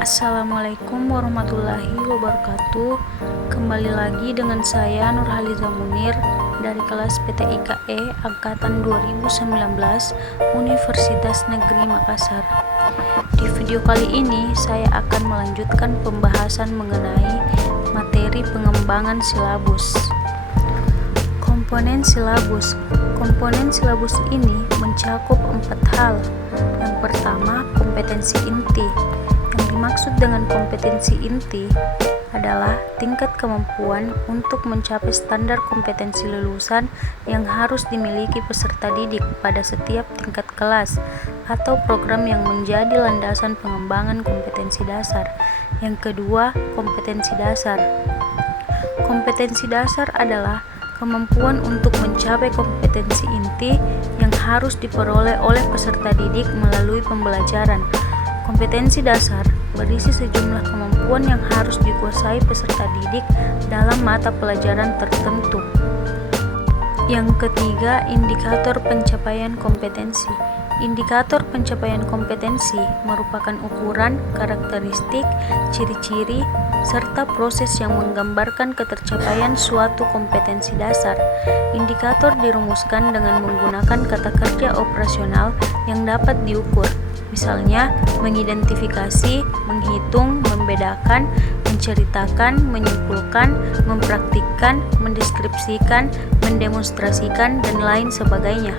Assalamualaikum warahmatullahi wabarakatuh. Kembali lagi dengan saya Nurhaliza Munir dari kelas PTIKE angkatan 2019 Universitas Negeri Makassar. Di video kali ini saya akan melanjutkan pembahasan mengenai materi pengembangan silabus. Komponen silabus. Komponen silabus ini mencakup 4 hal. Yang pertama, kompetensi inti. Yang dimaksud dengan kompetensi inti adalah tingkat kemampuan untuk mencapai standar kompetensi lulusan yang harus dimiliki peserta didik pada setiap tingkat kelas atau program yang menjadi landasan pengembangan kompetensi dasar. Yang kedua, kompetensi dasar. Kompetensi dasar adalah kemampuan untuk mencapai kompetensi inti yang harus diperoleh oleh peserta didik melalui pembelajaran. Kompetensi dasar berisi sejumlah kemampuan yang harus dikuasai peserta didik dalam mata pelajaran tertentu. Yang ketiga, indikator pencapaian kompetensi. Indikator pencapaian kompetensi merupakan ukuran, karakteristik, ciri-ciri, serta proses yang menggambarkan ketercapaian suatu kompetensi dasar. Indikator dirumuskan dengan menggunakan kata kerja operasional yang dapat diukur. Misalnya, mengidentifikasi, menghitung, membedakan, menceritakan, menyimpulkan, mempraktikkan, mendeskripsikan, mendemonstrasikan, dan lain sebagainya.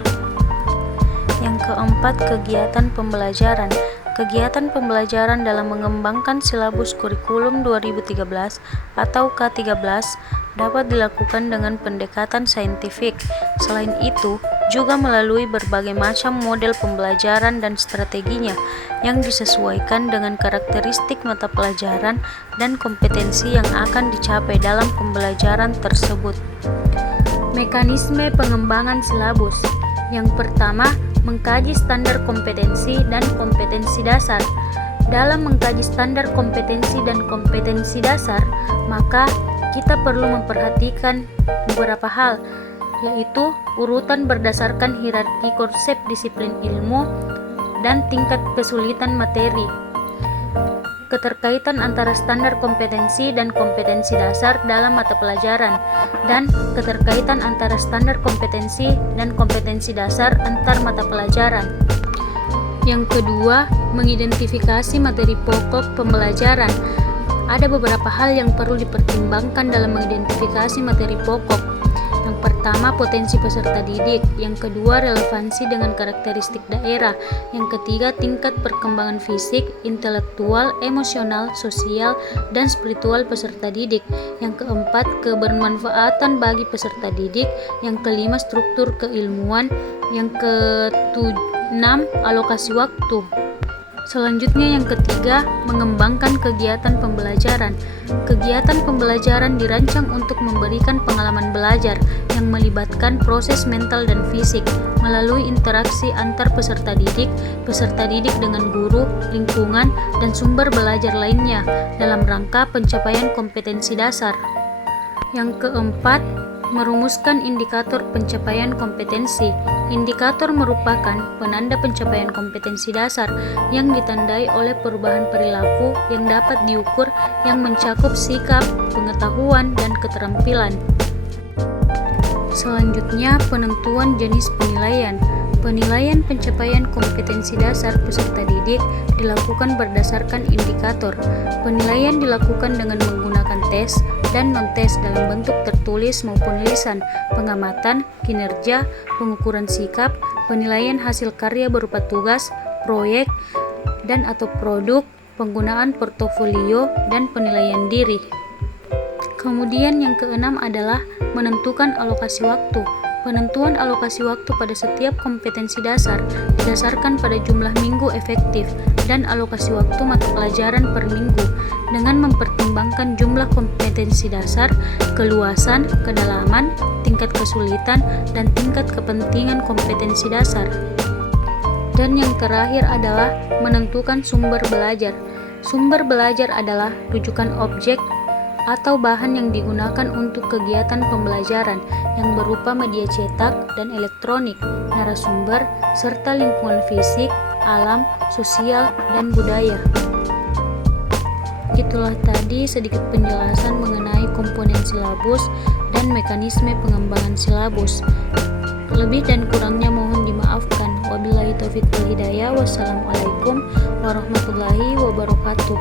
Yang keempat, kegiatan pembelajaran. Kegiatan pembelajaran dalam mengembangkan silabus kurikulum 2013 atau K13 dapat dilakukan dengan pendekatan saintifik. Selain itu, juga melalui berbagai macam model pembelajaran dan strateginya yang disesuaikan dengan karakteristik mata pelajaran dan kompetensi yang akan dicapai dalam pembelajaran tersebut. Mekanisme pengembangan silabus. Yang pertama, mengkaji standar kompetensi dan kompetensi dasar. Dalam mengkaji standar kompetensi dan kompetensi dasar, maka kita perlu memperhatikan beberapa hal, yaitu urutan berdasarkan hierarki konsep disiplin ilmu dan tingkat kesulitan materi, keterkaitan antara standar kompetensi dan kompetensi dasar dalam mata pelajaran, dan keterkaitan antara standar kompetensi dan kompetensi dasar antar mata pelajaran. Yang kedua, mengidentifikasi materi pokok pembelajaran. Ada beberapa hal yang perlu dipertimbangkan dalam mengidentifikasi materi pokok. Yang pertama, potensi peserta didik. Yang kedua, relevansi dengan karakteristik daerah. Yang ketiga, tingkat perkembangan fisik, intelektual, emosional, sosial, dan spiritual peserta didik. Yang keempat, kebermanfaatan bagi peserta didik. Yang kelima, struktur keilmuan. Yang keenam, alokasi waktu. Selanjutnya yang ketiga, mengembangkan kegiatan pembelajaran. Kegiatan pembelajaran dirancang untuk memberikan pengalaman belajar yang melibatkan proses mental dan fisik melalui interaksi antar peserta didik dengan guru, lingkungan, dan sumber belajar lainnya dalam rangka pencapaian kompetensi dasar. Yang keempat, merumuskan indikator pencapaian kompetensi. Indikator merupakan penanda pencapaian kompetensi dasar yang ditandai oleh perubahan perilaku yang dapat diukur yang mencakup sikap, pengetahuan, dan keterampilan. Selanjutnya, penentuan jenis penilaian. Penilaian pencapaian kompetensi dasar peserta didik dilakukan berdasarkan indikator. Penilaian dilakukan dengan menggunakan tes dan non-tes dalam bentuk tertulis maupun lisan, pengamatan, kinerja, pengukuran sikap, penilaian hasil karya berupa tugas, proyek, dan atau produk, penggunaan portofolio, dan penilaian diri. Kemudian yang keenam adalah menentukan alokasi waktu. Penentuan alokasi waktu pada setiap kompetensi dasar didasarkan pada jumlah minggu efektif dan alokasi waktu mata pelajaran per minggu dengan mempertimbangkan jumlah kompetensi dasar, keluasan, kedalaman, tingkat kesulitan, dan tingkat kepentingan kompetensi dasar. Dan yang terakhir adalah menentukan sumber belajar. Sumber belajar adalah rujukan objek atau bahan yang digunakan untuk kegiatan pembelajaran yang berupa media cetak dan elektronik, narasumber, serta lingkungan fisik, alam, sosial, dan budaya. Itulah tadi sedikit penjelasan mengenai komponen silabus dan mekanisme pengembangan silabus. Lebih dan kurangnya mohon dimaafkan. Wabillahi taufiq wal hidayah. Wassalamualaikum warahmatullahi wabarakatuh.